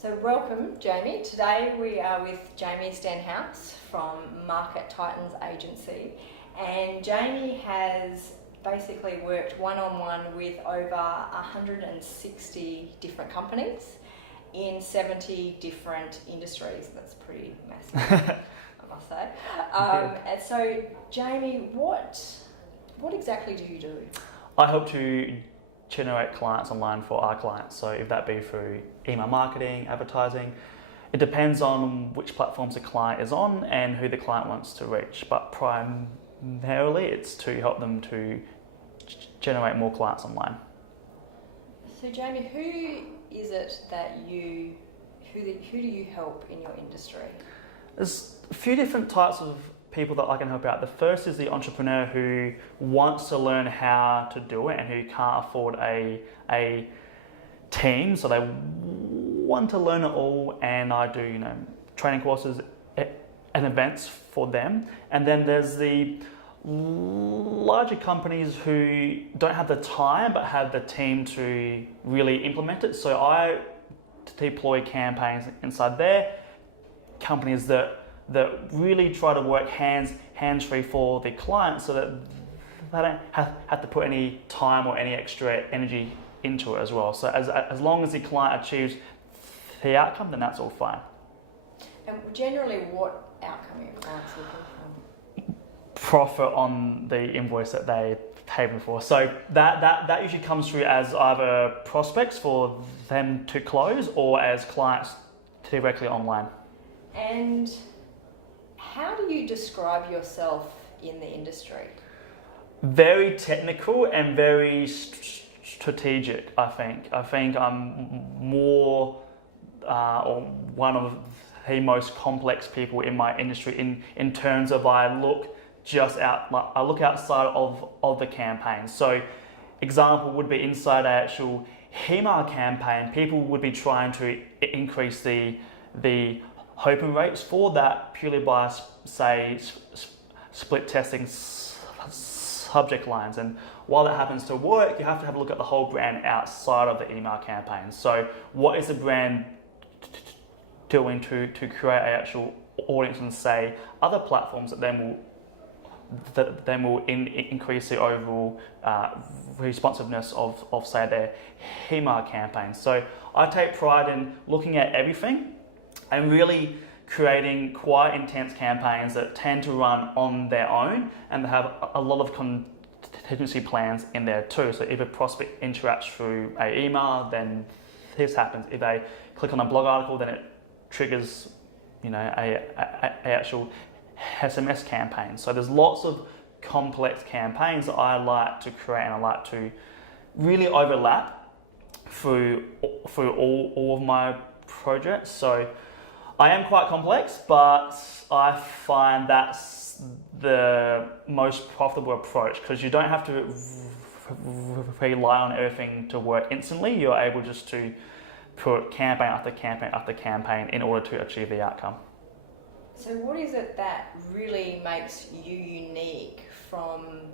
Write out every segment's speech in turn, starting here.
So welcome, Jamie. Today we are with Jamie Stenhouse from Market Titans Agency, and Jamie has basically worked one-on-one with over 160 different companies in 70 different industries. That's pretty massive, I must say. And so, Jamie, what exactly do you do? I help to generate clients online for our clients. So if that be through email marketing, advertising, it depends on which platforms the client is on and who the client wants to reach. But primarily it's to help them to generate more clients online. So Jamie, who is it that who do you help in your industry? There's a few different types of people that I can help out. The first is the entrepreneur who wants to learn how to do it and who can't afford a team, so they want to learn it all, and I do training courses and events for them. And then there's the larger companies who don't have the time but have the team to really implement it. So I deploy campaigns inside their companies that really try to work hands-free for the client, so that they don't have to put any time or any extra energy into it as well. So as long as the client achieves the outcome, then that's all fine. And generally, what outcome are your clients looking for? Profit on the invoice that they pay me for. So that usually comes through as either prospects for them to close or as clients directly online. And how do you describe yourself in the industry? Very technical and very strategic, I think. I think I'm more or one of the most complex people in my industry in terms of I look outside of the campaign. So example would be inside an actual email campaign, people would be trying to increase the open rates for that purely by, say, split testing subject lines. And while that happens to work, you have to have a look at the whole brand outside of the email campaign. So what is the brand doing to create an actual audience and, say, other platforms that then will increase the overall responsiveness of say, their email campaign. So I take pride in looking at everything and really creating quite intense campaigns that tend to run on their own and they have a lot of contingency plans in there too. So if a prospect interacts through an email, then this happens. If they click on a blog article, then it triggers a actual SMS campaign. So there's lots of complex campaigns that I like to create and I like to really overlap through all of my projects. So I am quite complex, but I find that's the most profitable approach because you don't have to rely on everything to work instantly. You're able just to put campaign after campaign after campaign in order to achieve the outcome. So what is it that really makes you unique from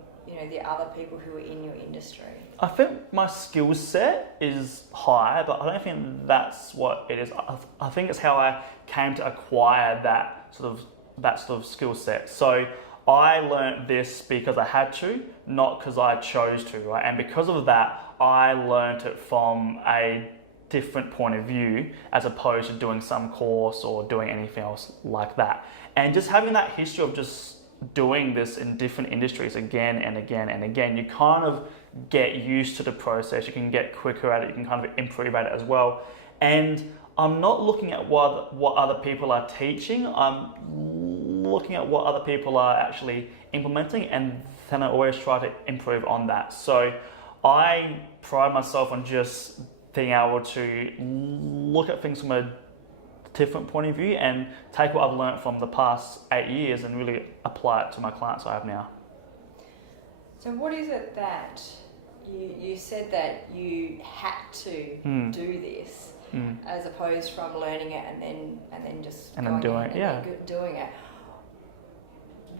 the other people who are in your industry? I think my skill set is high, but I don't think that's what it is. I think it's how I came to acquire that sort of skill set. So I learned this because I had to, not because I chose to, right? And because of that, I learned it from a different point of view as opposed to doing some course or doing anything else like that. And just having that history of just doing this in different industries again and again and again, you kind of get used to the process, you can get quicker at it, you can kind of improve at it as well. And I'm not looking at what other people are teaching, I'm looking at what other people are actually implementing, and then I always try to improve on that. So I pride myself on just being able to look at things from a different point of view and take what I've learned from the past 8 years and really apply it to my clients I have now. So what is it that you said that you had to do this as opposed from learning it and then just doing it?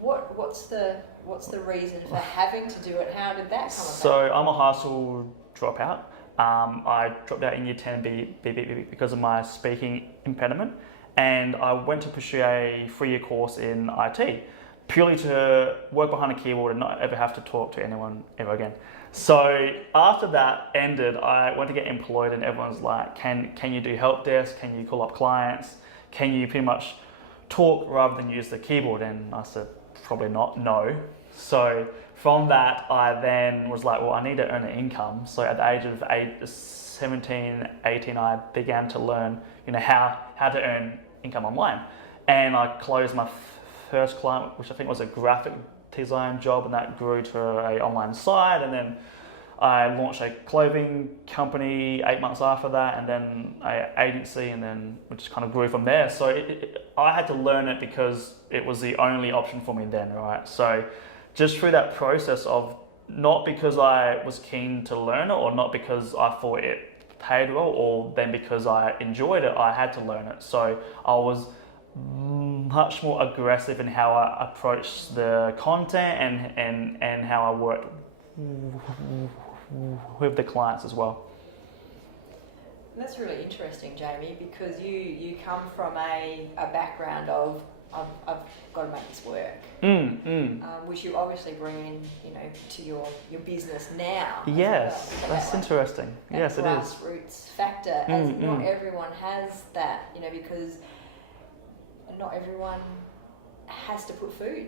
What's the reason for having to do it? How did that come about? So I'm a high school dropout. I dropped out in year 10 because of my speaking impediment, and I went to pursue a 3-year course in IT, purely to work behind a keyboard and not ever have to talk to anyone ever again. So after that ended, I went to get employed, and everyone's like, can you do help desk? Can you call up clients? Can you pretty much talk rather than use the keyboard? And I said, probably not, no. So from that, I then was like, well, I need to earn an income. So at the age of 17, 18, I began to learn, how to earn income online. And I closed my first client, which I think was a graphic design job, and that grew to an online site. And then I launched a clothing company 8 months after that, and then an agency, and then we just kind of grew from there. So I had to learn it because it was the only option for me then, right? So just through that process of, not because I was keen to learn it, or not because I thought it paid well, or then because I enjoyed it, I had to learn it. So I was much more aggressive in how I approached the content and how I worked with the clients as well. That's really interesting, Jamie, because you come from a background of I've got to make this work, which you obviously bring in, to your business now. Yes, that's interesting. Yes, it is. Grassroots factor, as not everyone has that, because not everyone has to put food.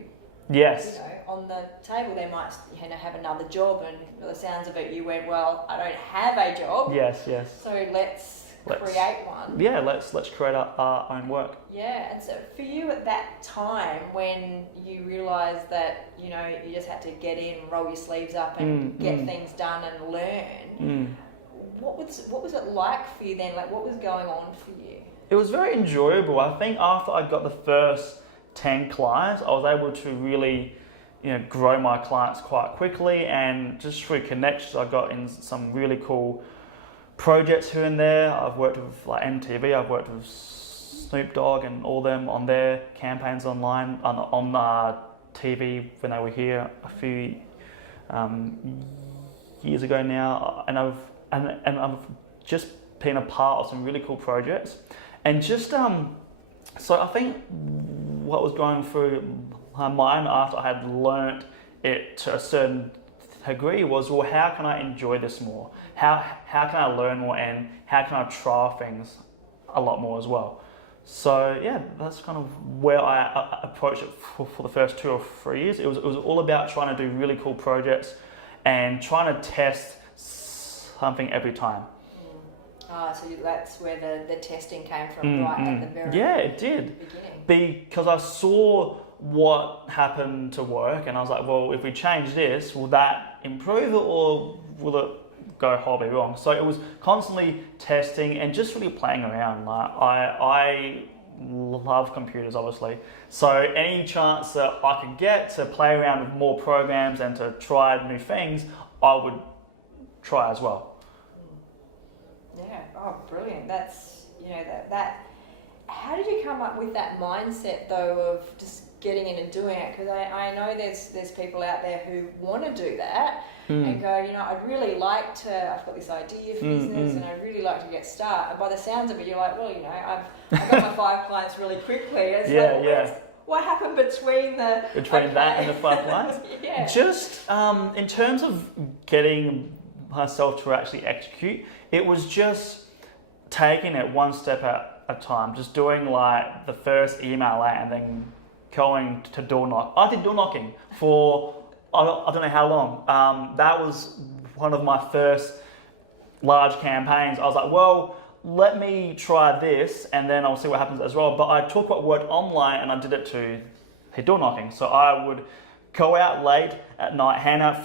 Yes. On the table. They might, have another job, and by the sounds of it, you went, well, I don't have a job. Yes. So let's create one. Yeah, let's create our own work. Yeah, and so for you at that time, when you realised that, you just had to get in, roll your sleeves up and get things done and learn, what was it like for you then? Like, what was going on for you? It was very enjoyable. I think after I got the first 10 clients, I was able to really, grow my clients quite quickly, and just through connections, I got in some really cool projects here and there. I've worked with like MTV, I've worked with Snoop Dogg and all them on their campaigns online, on TV when they were here a few years ago now, and I've just been a part of some really cool projects, and just so I think what was going through my mind after I had learnt it to a certain degree was, well, how can I enjoy this more? How can I learn more, and how can I try things a lot more as well? So yeah, that's kind of where I approached it for the first 2 or 3 years. It was all about trying to do really cool projects and trying to test something every time. So that's where the testing came from, right at the very it did. beginning. Because I saw what happened to work, and I was like, well, if we change this, will that improve it, or will it go horribly wrong? So it was constantly testing and just really playing around. Like I love computers, obviously. So any chance that I could get to play around with more programs and to try new things, I would try as well. Yeah. Oh, brilliant. That's, that. How did you come up with that mindset though of just getting in and doing it? Because I know there's people out there who want to do that and go, I'd really like to, I've got this idea for business and I'd really like to get started. And by the sounds of it, you're like, well, I've got my 5 clients really quickly. It's what happened between that and the 5 clients? Yeah. Just in terms of getting myself to actually execute, it was just taking it one step at a time, just doing like the first email out and then going to door knock. I did door knocking for I don't know how long. That was one of my first large campaigns. I was like, well, let me try this and then I'll see what happens as well. But I took what worked online and I did it to door knocking. So I would go out late at night, hand out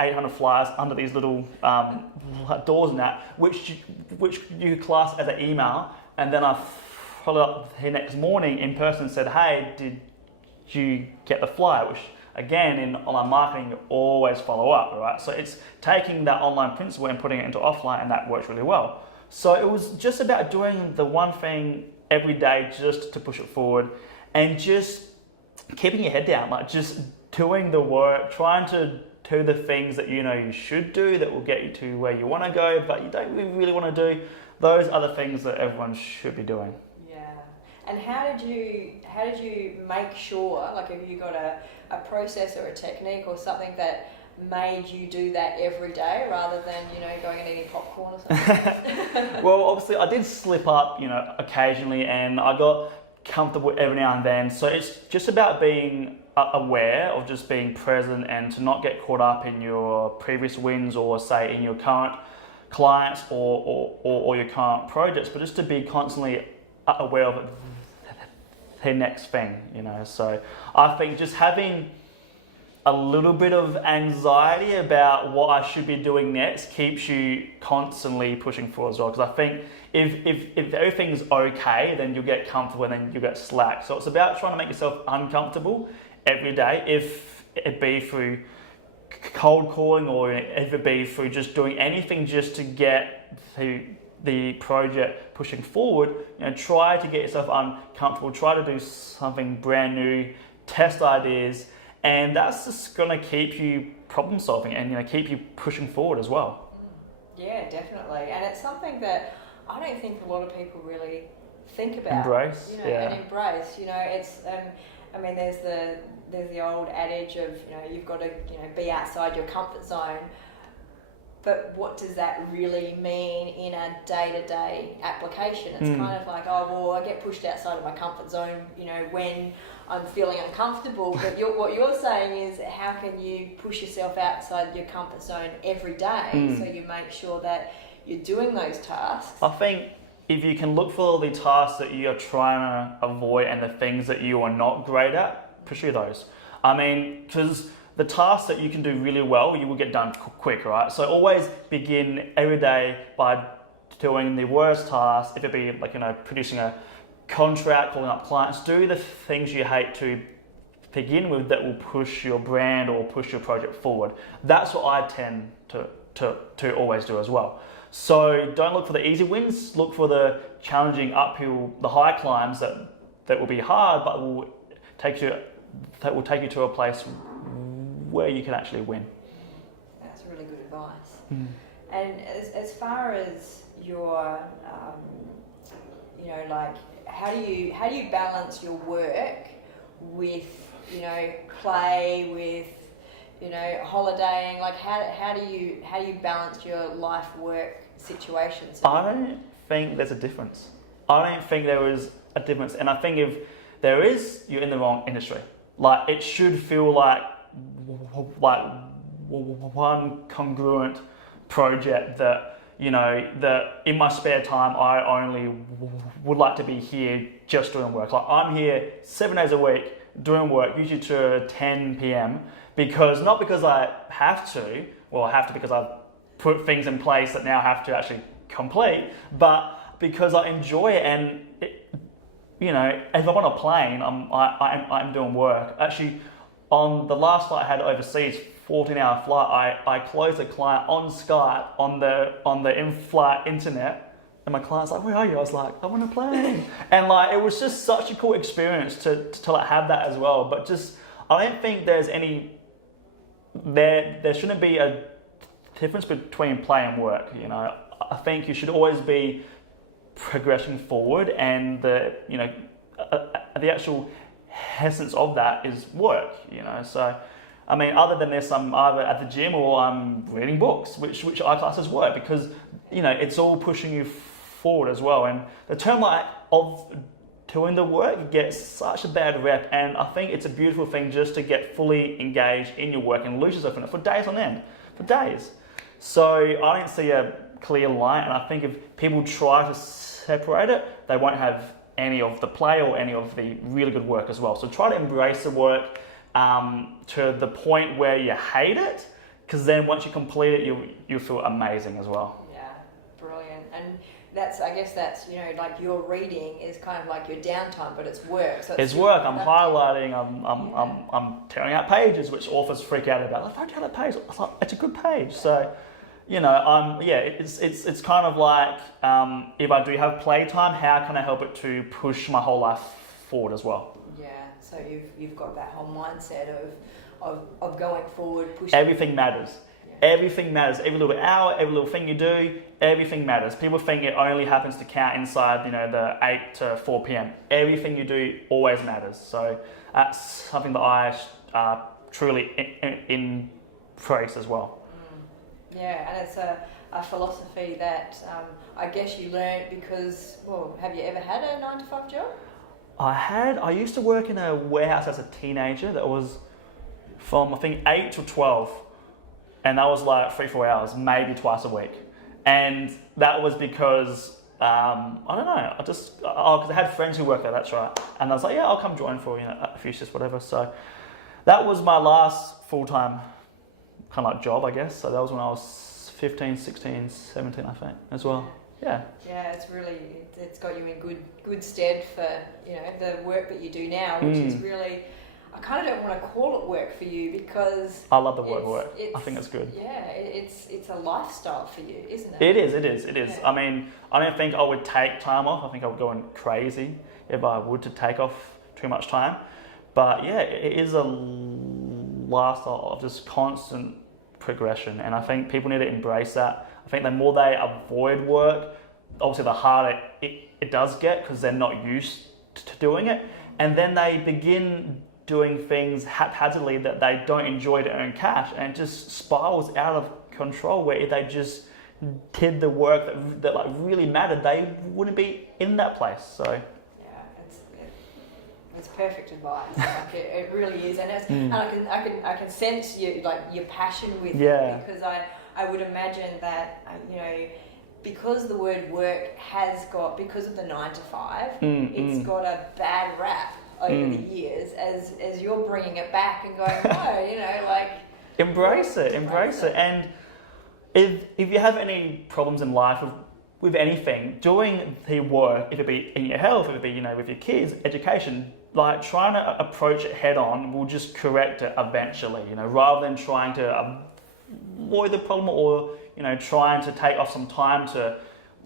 800 flyers under these little doors and that, which you class as an email, and then I followed up the next morning in person and said, hey, did you get the flyer? Which again, in online marketing, you always follow up, right? So it's taking that online principle and putting it into offline, and that works really well. So it was just about doing the one thing every day just to push it forward, and just keeping your head down, like just doing the work, trying to do the things that you know you should do that will get you to where you want to go, but you don't really want to do. Those are the things that everyone should be doing. Yeah. And how did you make sure, like, have you got a process or a technique or something that made you do that every day rather than, you know, going and eating popcorn or something? Well, obviously I did slip up, you know, occasionally, and I got comfortable every now and then. So it's just about being aware of just being present and to not get caught up in your previous wins or say in your current clients or your current projects, but just to be constantly aware of the next thing, you know. So I think just having a little bit of anxiety about what I should be doing next keeps you constantly pushing forward as well. Because I think if everything's okay, then you'll get comfortable and then you'll get slack. So it's about trying to make yourself uncomfortable every day, if it be through cold calling or if it be through just doing anything just to get the project pushing forward. You know, try to get yourself uncomfortable, try to do something brand new, test ideas, and that's just going to keep you problem solving and, you know, keep you pushing forward as well. Yeah, definitely. And it's something that I don't think a lot of people really think about. Embrace, you know, and embrace. You know, it's I mean, there's the old adage of, you know, you've got to, you know, be outside your comfort zone. But what does that really mean in a day-to-day application? It's kind of like, oh, well, I get pushed outside of my comfort zone, you know, when I'm feeling uncomfortable. But what you're saying is, how can you push yourself outside your comfort zone every day so you make sure that you're doing those tasks? I think if you can look for all the tasks that you're trying to avoid and the things that you are not great at, pursue those. I mean, because the tasks that you can do really well, you will get done quick, right? So always begin every day by doing the worst task. If it be like, you know, producing a contract, calling up clients, do the things you hate to begin with that will push your brand or push your project forward. That's what I tend to always do as well. So don't look for the easy wins, look for the challenging uphill, the high climbs that will be hard, but will take you to a place where you can actually win. That's really good advice. And as far as your, you know, like, how do you balance your work with, you know, play, with, you know, holidaying? Like, how do you balance your life work situations? I don't think there's a difference. I don't think there is a difference, and I think if there is, you're in the wrong industry. Like, it should feel like one congruent project that, you know, that in my spare time I only would like to be here just doing work. Like, I'm here 7 days a week doing work, usually to 10 p.m. not because I have to, well, I have to because I've put things in place that now have to actually complete, but because I enjoy it. And you know, if I'm on a plane, I'm doing work. Actually, on the last flight I had overseas, 14-hour flight, I closed a client on Skype on the in-flight internet, and my client's like, "Where are you?" I was like, "I'm on a plane," and like, it was just such a cool experience to like have that as well. But just, I don't think there's any there shouldn't be a difference between play and work. You know, I think you should always be progressing forward, and the actual essence of that is work, you know. So I mean, other than this, I'm either at the gym or I'm reading books, which I class as work, because, you know, it's all pushing you forward as well. And the term like of doing the work gets such a bad rep, and I think it's a beautiful thing just to get fully engaged in your work and lose yourself in it for days on end, for days. So I don't see a clear line, and I think if people try to separate it, they won't have any of the play or any of the really good work as well. So try to embrace the work to the point where you hate it, because then once you complete it, you feel amazing as well. Yeah, brilliant. And I guess that's, you know, like your reading is kind of like your downtime, but it's work. So it's work. I'm highlighting. I'm tearing out pages, which authors freak out about. Like, don't tear that page. It's a good page. So, you know, it's kind of like, if I do have playtime, how can I help it to push my whole life forward as well? Yeah. So you've got that whole mindset of going forward, pushing. Everything matters. Everything matters. Every little hour, every little thing you do, everything matters. People think it only happens to count inside, the 8 to 4 p.m. Everything you do always matters. So that's something that I truly embrace as well. Yeah, and it's a philosophy that I guess you learned because, well, have you ever had a 9-to-5 job? I used to work in a warehouse as a teenager that was from, I think, 8 to 12. And that was like 3-4 hours, maybe twice a week. And that was because, I don't know, because I had friends who worked there, that's right. And I was like, yeah, I'll come join for, a few shifts, whatever. So that was my last full-time kind of like job, I guess. So that was when I was 15, 16, 17, I think, as well. Yeah. Yeah, it's got you in good stead for, the work that you do now, which is really, I kind of don't want to call it work for you because I love the word work. I think it's good. Yeah, it's a lifestyle for you, isn't it? It is. Yeah. I mean, I don't think I would take time off. I think I would go crazy if I would to take off too much time. But yeah, it is a lifestyle of just constant progression, and I think people need to embrace that. I think the more they avoid work, obviously the harder it does get because they're not used to doing it, and then they begin doing things haphazardly that they don't enjoy to earn cash, and it just spirals out of control where if they just did the work that like really mattered, they wouldn't be in that place. So yeah, it's perfect advice. Like it really is, and and I can sense your passion with it, because I would imagine that because the word work has got, because of the 9-to-5, it's got a bad rap over the years, as you're bringing it back and going, no, like embrace it. And if you have any problems in life with anything, doing the work, if it be in your health, if it be with your kids, education, like trying to approach it head on will just correct it eventually. Rather than trying to avoid the problem or trying to take off some time to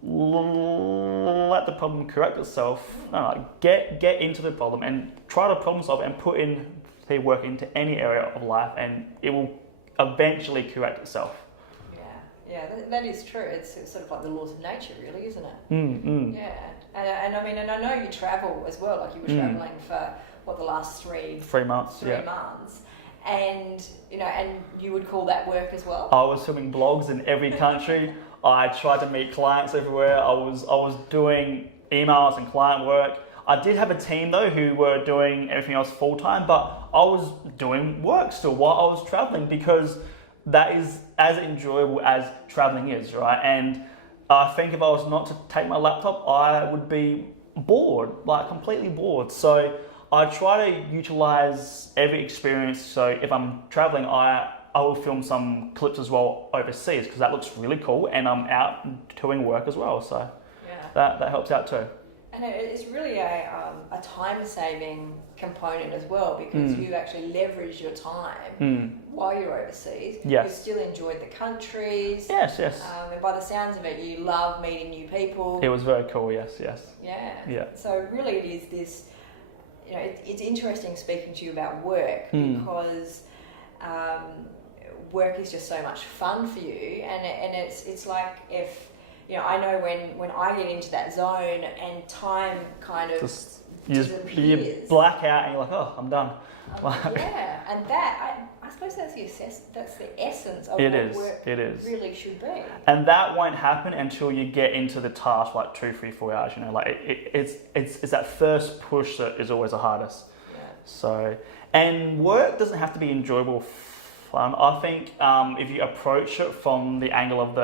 let the problem correct itself. No, get into the problem and try to problem solve and put in the work into any area of life, and it will eventually correct itself. Yeah, that is true. It's sort of like the laws of nature, really, isn't it? Yeah, and I mean, and I know you travel as well. Like you were traveling for the last 3 months. months. And and you would call that work as well? I was filming blogs in every country. I tried to meet clients everywhere. I was doing emails and client work. I did have a team though who were doing everything else full time, but I was doing work still while I was traveling, because that is as enjoyable as traveling is, right? And I think if I was not to take my laptop, I would be bored, like completely bored. So I try to utilize every experience. So if I'm traveling, I will film some clips as well overseas, because that looks really cool, and I'm out doing work as well. So that helps out too. And it's really a time-saving component as well, because you actually leverage your time while you're overseas. Yes. You still enjoyed the countries. Yes. And by the sounds of it, you love meeting new people. It was very cool. Yes. Yeah. So really, it is this. It's interesting speaking to you about work, because work is just so much fun for you, and it's like if. I know when I get into that zone and time kind of disappears. You black out and you're like, oh, I'm done. And that, I suppose that's the essence of what work really should be. And that won't happen until you get into the task like 2, 3, 4 hours. It's that first push that is always the hardest. Yeah. So, and work doesn't have to be enjoyable, fun. I think if you approach it from the angle of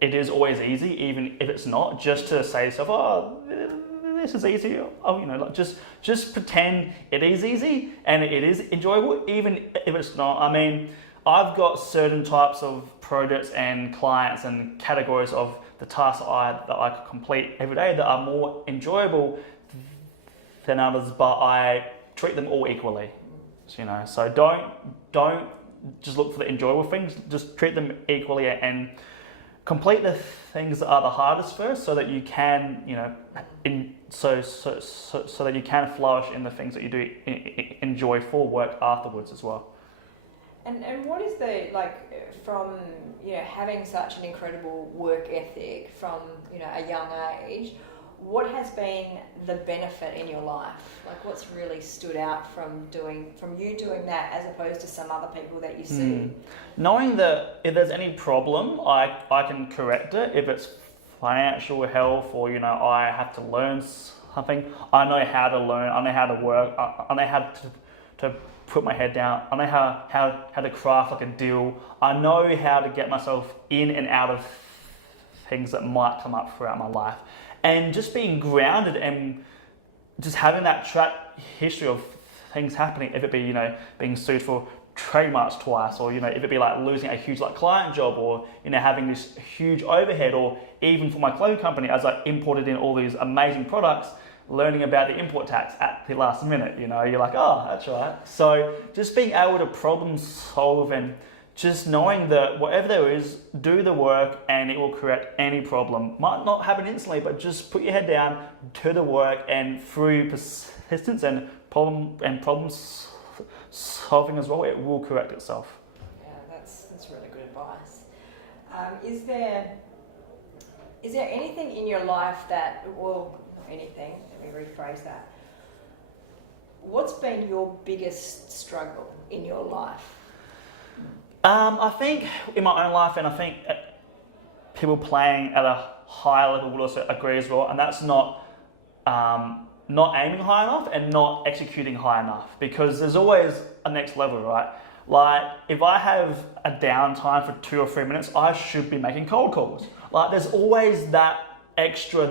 it is always easy, even if it's not, just to say to yourself, oh, this is easy. Oh, just pretend it is easy and it is enjoyable, even if it's not. I mean, I've got certain types of projects and clients and categories of the tasks that I complete every day that are more enjoyable than others, but I treat them all equally. So don't just look for the enjoyable things. Just treat them equally and complete the things that are the hardest first, so that you can, so that you can flourish in the things that you do enjoy for work afterwards as well. And what is from having such an incredible work ethic from a young age, what has been the benefit in your life? Like, what's really stood out from you doing that as opposed to some other people that you see? Knowing that if there's any problem, I can correct it. If it's financial health or I have to learn something, I know how to learn. I know how to work. I know how to put my head down. I know how to craft like a deal. I know how to get myself in and out of things that might come up throughout my life. And just being grounded and just having that track history of things happening, if it be, being sued for trademarks twice, or, if it be like losing a huge client job, or, having this huge overhead, or even for my clothing company, as I imported in all these amazing products, learning about the import tax at the last minute, you're like, oh, that's right. So just being able to problem solve and just knowing that whatever there is, do the work and it will correct any problem. Might not happen instantly, but just put your head down, do the work, and through persistence and problem solving as well, it will correct itself. Yeah, that's really good advice. Is there anything in your life that, well, not anything, let me rephrase that. What's been your biggest struggle in your life? I think in my own life, and I think people playing at a higher level would also agree as well, and that's not aiming high enough and not executing high enough, because there's always a next level, right? Like, if I have a downtime for 2 or 3 minutes, I should be making cold calls. Like, there's always that extra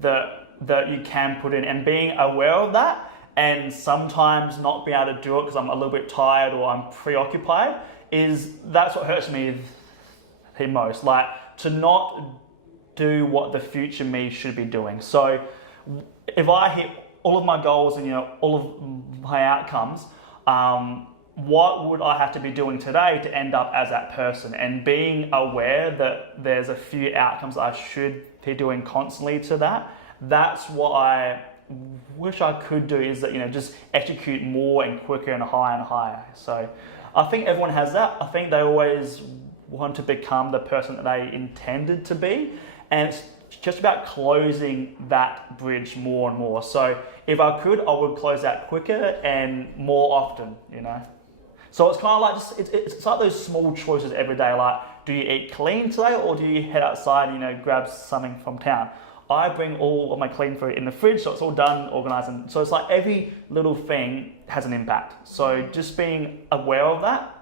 that you can put in, and being aware of that, and sometimes not being able to do it because I'm a little bit tired or I'm preoccupied, that's what hurts me the most. Like, to not do what the future me should be doing. So if I hit all of my goals and all of my outcomes, what would I have to be doing today to end up as that person? And being aware that there's a few outcomes that I should be doing constantly to that. That's what I wish I could do, is that just execute more and quicker and higher. So I think everyone has that. I think they always want to become the person that they intended to be, and it's just about closing that bridge more and more. So if I could, I would close that quicker and more often, So it's kind of like it's like those small choices every day. Like, do you eat clean today, or do you head outside and grab something from town? I bring all of my clean food in the fridge, so it's all done, organised, and so it's like every little thing has an impact. So just being aware of that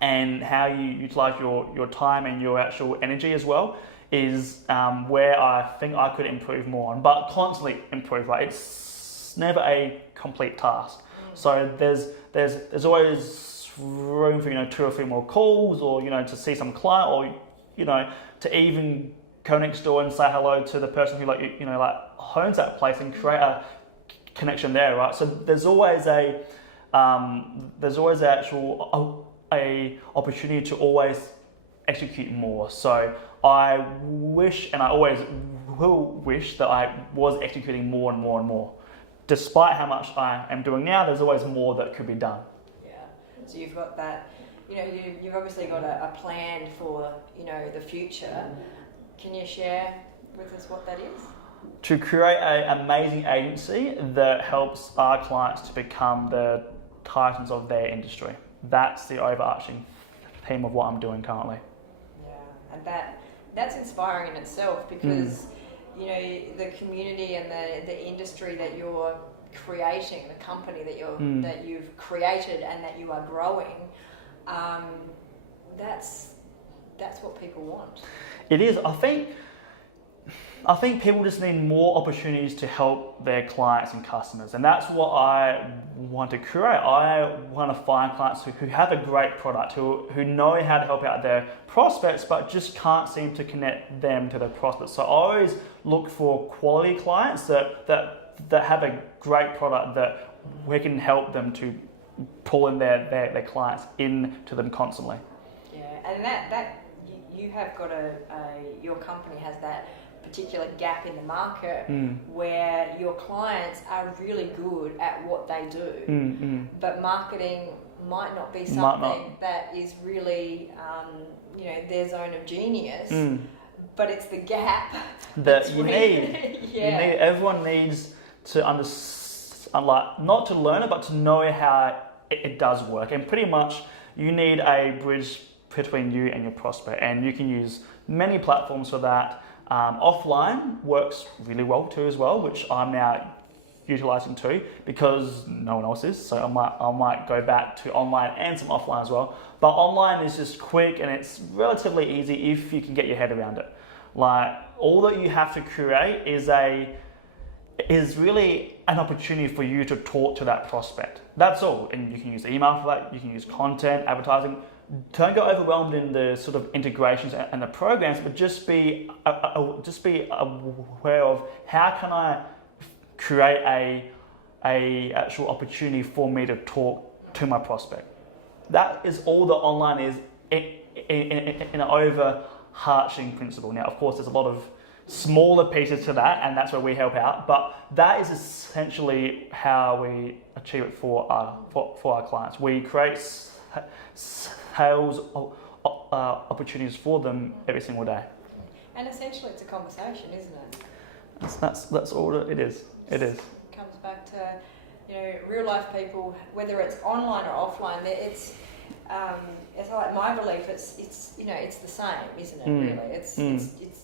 and how you utilise your time and your actual energy as well is where I think I could improve more on, but constantly improve. Right, it's never a complete task. So there's always room for 2 or 3 more calls, or to see some client, or to even go next door and say hello to the person who owns that place and create a connection there, right? So there's always a opportunity to always execute more. So I wish, and I always will wish, that I was executing more and more and more. Despite how much I am doing now, there's always more that could be done. Yeah. So you've got that, you've obviously got a plan for, the future. Can you share with us what that is? To create an amazing agency that helps our clients to become the titans of their industry. That's the overarching theme of what I'm doing currently. Yeah, and that's inspiring in itself, because the community and the industry that you're creating, the company that you've created and that you are growing, that's what people want. It is. I think people just need more opportunities to help their clients and customers, and that's what I want to create. I want to find clients who have a great product, who know how to help out their prospects, but just can't seem to connect them to their prospects. So I always look for quality clients that have a great product that we can help them to pull in their clients into them constantly. Yeah, and that you have got your company has that particular gap in the market where your clients are really good at what they do, but marketing might not be something that is really, their zone of genius, but it's the gap that you need. Everyone needs to understand, not to learn it, but to know how it does work. And pretty much you need a bridge between you and your prospect, and you can use many platforms for that. Offline works really well too as well, which I'm now utilizing too, because no one else is, so I might go back to online and some offline as well. But online is just quick and it's relatively easy if you can get your head around it. Like, all that you have to create is really an opportunity for you to talk to that prospect. That's all. And you can use email for that, you can use content, advertising. Don't get overwhelmed in the sort of integrations and the programs, but just be aware of how can I create a actual opportunity for me to talk to my prospect. That is all that online is in an overarching principle. Now, of course, there's a lot of smaller pieces to that, and that's where we help out. But that is essentially how we achieve it for our clients. We create sales opportunities for them every single day. And essentially, it's a conversation, isn't it? That's all it is. It is. It comes back to, real life people, whether it's online or offline. It's like my belief. It's the same, isn't it? Really, it's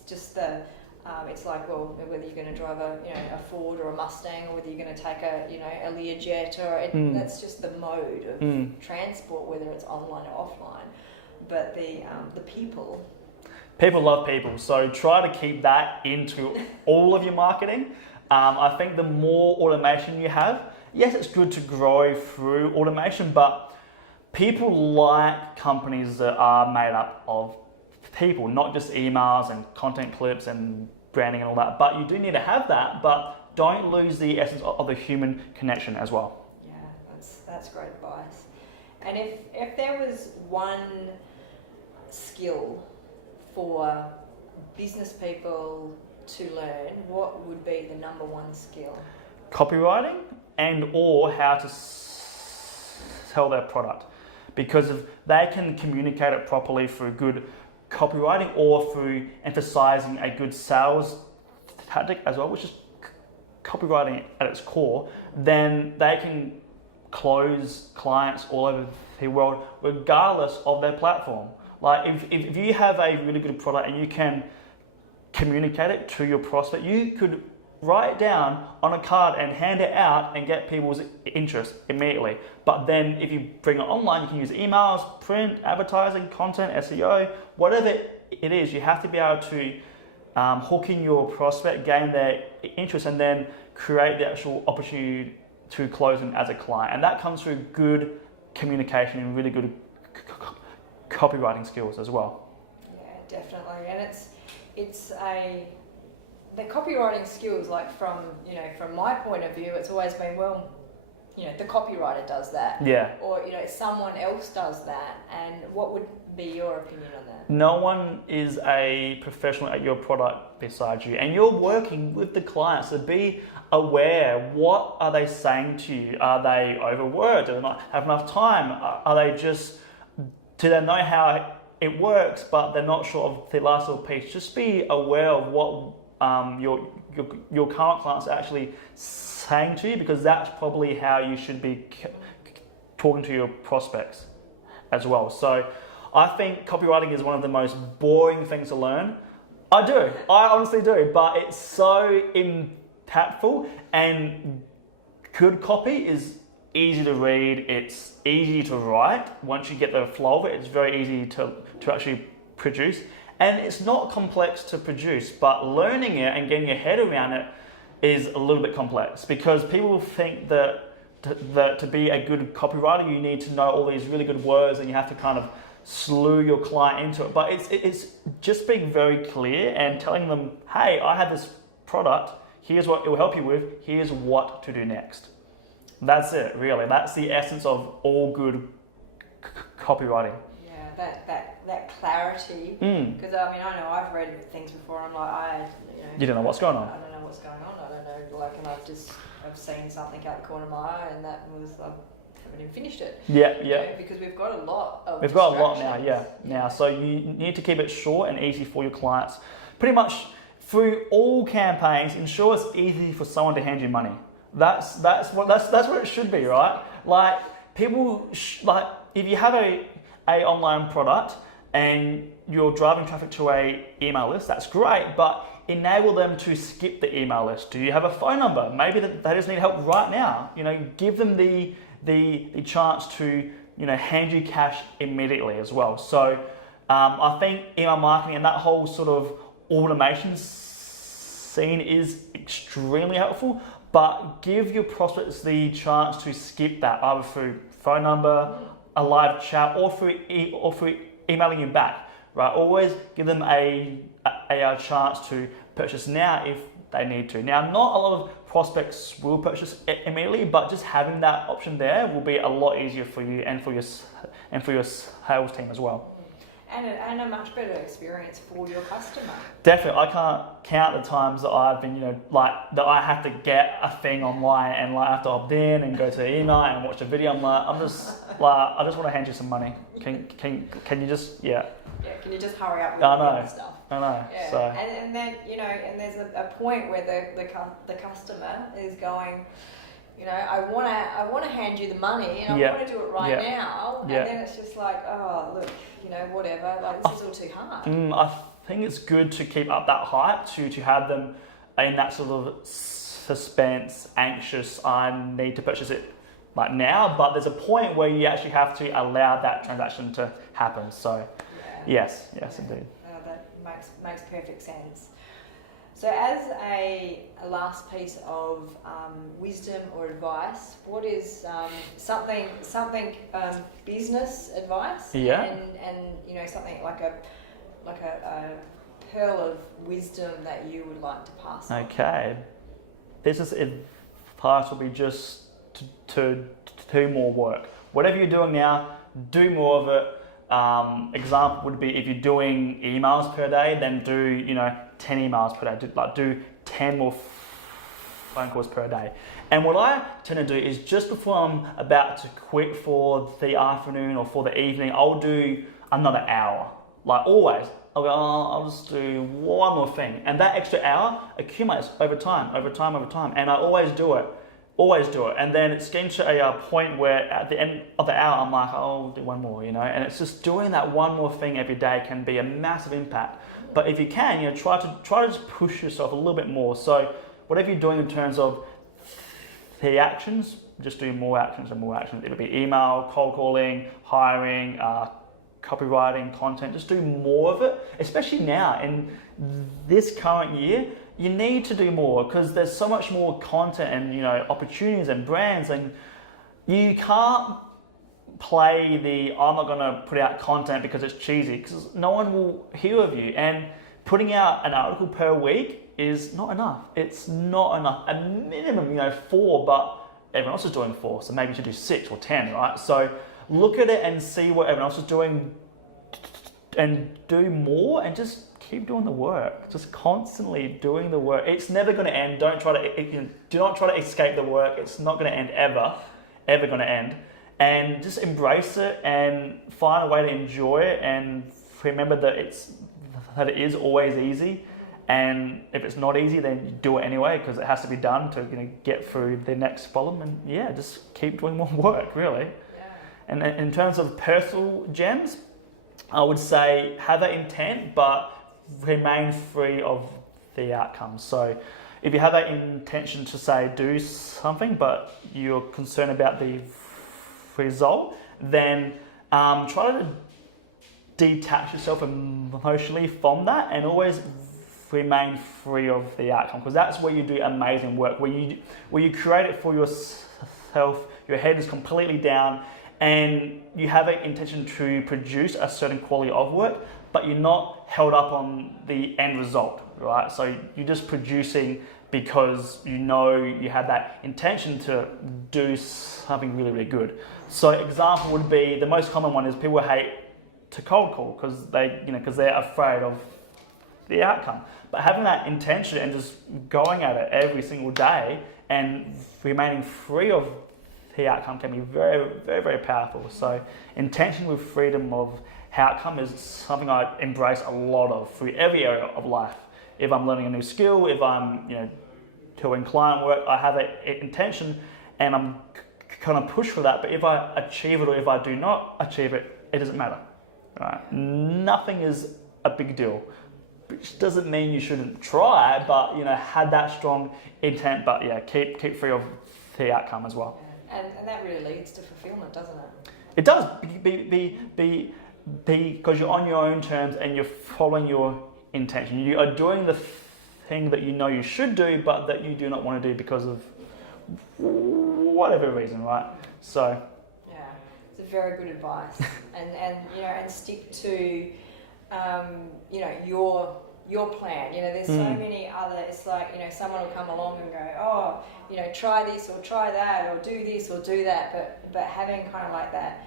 just the. It's like, well, whether you're going to drive a Ford or a Mustang, or whether you're going to take a Learjet, or that's just the mode of transport, whether it's online or offline. But the people love people, so try to keep that into all of your marketing. I think the more automation you have, yes, it's good to grow through automation, but people like companies that are made up of people, not just emails and content clips and branding and all that. But you do need to have that, but don't lose the essence of the human connection as well. Yeah, that's great advice. And if there was one skill for business people to learn, what would be the number one skill? Copywriting and or how to sell their product. Because if they can communicate it properly through good copywriting or through emphasizing a good sales tactic as well, which is copywriting at its core, then they can close clients all over the world regardless of their platform. Like, if you have a really good product and you can communicate it to your prospect, you could write it down on a card and hand it out and get people's interest immediately. But then if you bring it online, you can use emails, print, advertising, content, SEO, whatever it is. You have to be able to hook in your prospect, gain their interest, and then create the actual opportunity to close them as a client. And that comes through good communication and really good copywriting skills as well. Yeah, definitely. And the copywriting skills, like from my point of view, it's always been, well, the copywriter does that. Yeah. Or, someone else does that. And what would be your opinion on that? No one is a professional at your product besides you. And you're working with the clients, so be aware. What are they saying to you? Are they overworked? Do they not have enough time? Do they know how it works, but they're not sure of the last little piece? Just be aware of what your current clients are actually saying to you, because that's probably how you should be talking to your prospects as well. So I think copywriting is one of the most boring things to learn. I honestly do, but it's so impactful, and good copy is easy to read, it's easy to write. Once you get the flow of it, it's very easy to actually produce. And it's not complex to produce, but learning it and getting your head around it is a little bit complex, because people think that to be a good copywriter, you need to know all these really good words and you have to kind of slew your client into it. But it's just being very clear and telling them, hey, I have this product, here's what it will help you with, here's what to do next. That's it, really. That's the essence of all good copywriting. Yeah, that that clarity. Because I mean, I know I've read things before. I'm like, you don't know what's going on. I don't know what's going on. I don't know, like, and I've seen something out the corner of my eye, and that was I haven't even finished it. Yeah. Because we've got a lot of. We've got a lot now. Now, so you need to keep it short and easy for your clients. Pretty much through all campaigns, ensure it's easy for someone to hand you money. That's what it should be, right? Like people, like if you have a online product and you're driving traffic to a email list, that's great, but enable them to skip the email list. Do you have a phone number? Maybe they just need help right now. Give them the chance to hand you cash immediately as well. So I think email marketing and that whole sort of automation scene is extremely helpful, but give your prospects the chance to skip that either through phone number, a live chat, or through emailing you back, right? Always give them a chance to purchase now if they need to. Now, not a lot of prospects will purchase immediately, but just having that option there will be a lot easier for you and for your sales team as well. And a much better experience for your customer. Definitely, I can't count the times that I've been, that I have to get a thing online and I have to opt in and go to the email and watch a video. I just want to hand you some money. Can you just, Yeah, can you just hurry up with all that stuff? I know. Yeah. So. And then, and there's a point where the customer is going, I want to hand you the money and I want to do it right now. And then it's just like, oh, look, whatever. Like, this is all too hard. I think it's good to keep up that hype, to have them in that sort of suspense, anxious, I need to purchase it like now. But there's a point where you actually have to allow that transaction to happen. So, yes, indeed. That makes perfect sense. So as a last piece of wisdom or advice, what is something business advice? Yeah. And something like a pearl of wisdom that you would like to pass on. Okay. Business advice will be just to do more work. Whatever you're doing now, do more of it. Example would be if you're doing emails per day, then do 10 emails per day. Do 10 more phone calls per day. And what I tend to do is just before I'm about to quit for the afternoon or for the evening, I'll do another hour. Like always, I'll go, I'll just do one more thing. And that extra hour accumulates over time. And I always do it. And then it's getting to a point where at the end of the hour, I'm like, I'll do one more, And it's just doing that one more thing every day can be a massive impact. But if you can, try to just push yourself a little bit more. So whatever you're doing in terms of the actions, just do more actions and more actions. It'll be email, cold calling, hiring, copywriting, content. Just do more of it, especially now in this current year. You need to do more because there's so much more content and opportunities and brands, and you can't play the I'm not going to put out content because it's cheesy, because no one will hear of you. And putting out an article per week is not enough. It's not enough. A minimum, 4, but everyone else is doing 4, so maybe you should do 6 or 10, right? So look at it and see what everyone else is doing and do more, and just keep doing the work. Just constantly doing the work. It's never going to end. Do not try to escape the work. It's not going to end ever going to end. And just embrace it and find a way to enjoy it, and remember that it is always easy. And if it's not easy, then you do it anyway, because it has to be done to get through the next problem. And just keep doing more work, really. Yeah. And in terms of personal gems, I would say have that intent, but remain free of the outcomes. So if you have that intention to say do something, but you're concerned about the result, then try to detach yourself emotionally from that and always remain free of the outcome, because that's where you do amazing work, where you create it for yourself, your head is completely down, and you have an intention to produce a certain quality of work, but you're not held up on the end result, right? So you're just producing because you have that intention to do something really, really good. So example would be, the most common one is people hate to cold call because they're afraid of the outcome. But having that intention and just going at it every single day and remaining free of the outcome can be very, very, very powerful. So intention with freedom of outcome is something I embrace a lot of through every area of life. If I'm learning a new skill, if I'm doing client work, I have an intention and I'm kind of push for that. But if I achieve it or if I do not achieve it, it doesn't matter. Right? Nothing is a big deal. Which doesn't mean you shouldn't try, but had that strong intent. But yeah, keep free of the outcome as well. And that really leads to fulfillment, doesn't it? It does. Because you're on your own terms and you're following your intention. You are doing the thing that you know you should do, but that you do not want to do because of whatever reason, right? So. Yeah, it's a very good advice, and stick to. Your plan. There's so many other. It's like someone will come along and go, try this or try that or do this or do that. But having kind of like that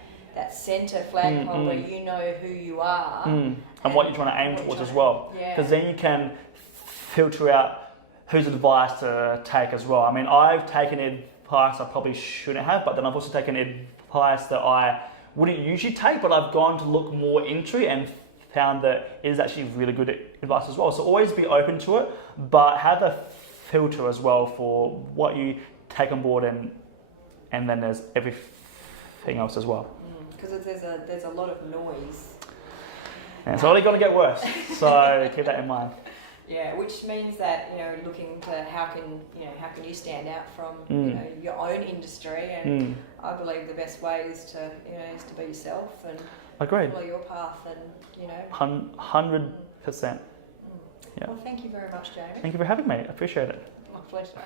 center flagpole where you know who you are and what you're trying to aim towards as well. Because then you can filter out whose advice to take as well. I mean, I've taken advice I probably shouldn't have, but then I've also taken advice that I wouldn't usually take, but I've gone to look more into it and found that it is actually really good advice as well. So always be open to it, but have a filter as well for what you take on board, and then there's everything else as well. Because there's a lot of noise. And it's only going to get worse, so keep that in mind. Yeah, which means that looking to how can you stand out from your own industry, and I believe the best way is to be yourself and agreed. Follow your path, and 100%. Yeah. Well, thank you very much, Jamie. Thank you for having me. I appreciate it. My pleasure.